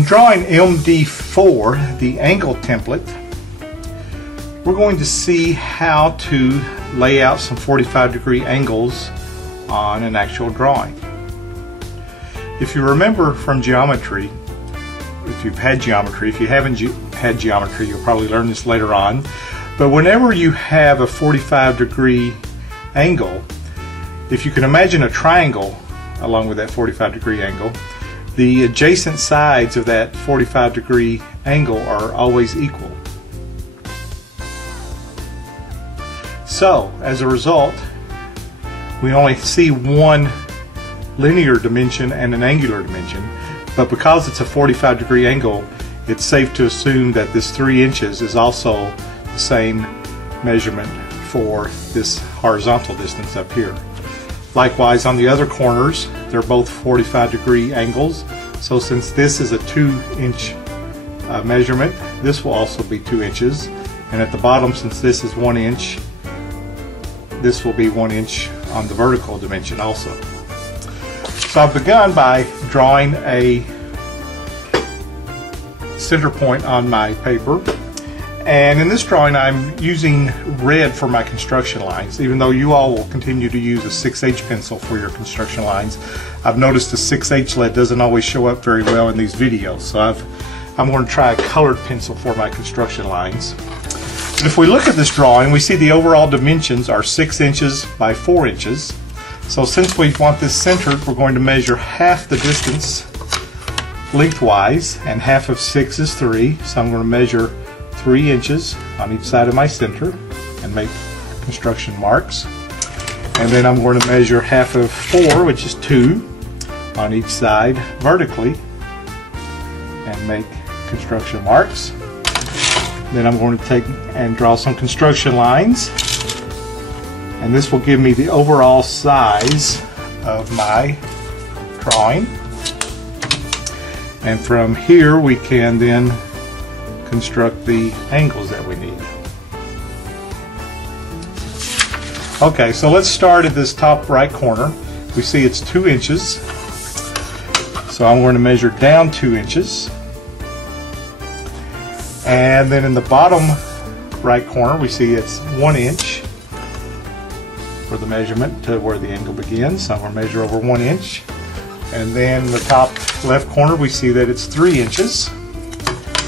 In drawing MD-4, the angle template, we're going to see how to lay out some 45-degree angles on an actual drawing. If you remember from geometry, if you've had geometry, if you haven't had geometry, you'll probably learn this later on, but whenever you have a 45-degree angle, if you can imagine a triangle along with that 45-degree angle, the adjacent sides of that 45-degree angle are always equal. So, as a result, we only see one linear dimension and an angular dimension, but because it's a 45-degree angle, it's safe to assume that this 3 inches is also the same measurement for this horizontal distance up here. Likewise, on the other corners, they're both 45-degree angles, so since this is a 2-inch measurement, this will also be 2 inches, and at the bottom, since this is 1 inch, this will be 1 inch on the vertical dimension also. So I've begun by drawing a center point on my paper, and in this drawing I'm using red for my construction lines, even though you all will continue to use a 6H pencil for your construction lines. I've noticed the 6H lead doesn't always show up very well in these videos, so I'm going to try a colored pencil for my construction lines. But if we look at this drawing, we see the overall dimensions are 6 inches by 4 inches. So since we want this centered, we're going to measure half the distance lengthwise, and half of 6 is 3, so I'm going to measure 3 inches on each side of my center and make construction marks. And then I'm going to measure half of 4, which is 2, on each side vertically and make construction marks. Then I'm going to take and draw some construction lines, and this will give me the overall size of my drawing. And from here we can then construct the angles that we need. Okay, so let's start at this top right corner. We see it's 2 inches, so I'm going to measure down 2 inches. And then in the bottom right corner we see it's 1 inch for the measurement to where the angle begins, so I'm going to measure over 1 inch. And then the top left corner we see that it's 3 inches,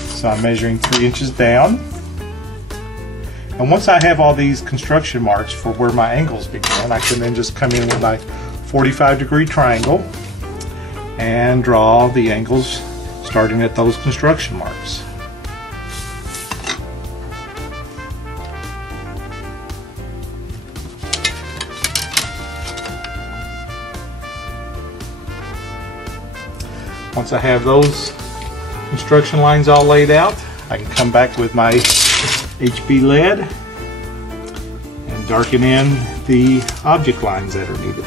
so I'm measuring 3 inches down. And once I have all these construction marks for where my angles begin, I can then just come in with my 45-degree triangle and draw the angles starting at those construction marks. Once I have those construction lines all laid out, I can come back with my HB lead and darken in the object lines that are needed.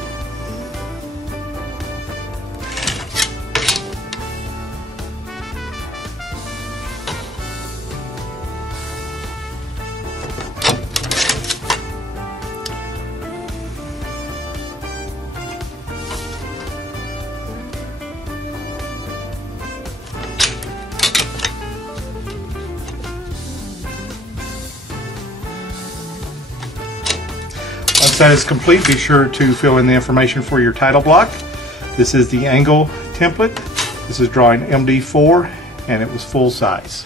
Once that is complete, be sure to fill in the information for your title block. This is the angle template. This is drawing MD-4, and it was full size.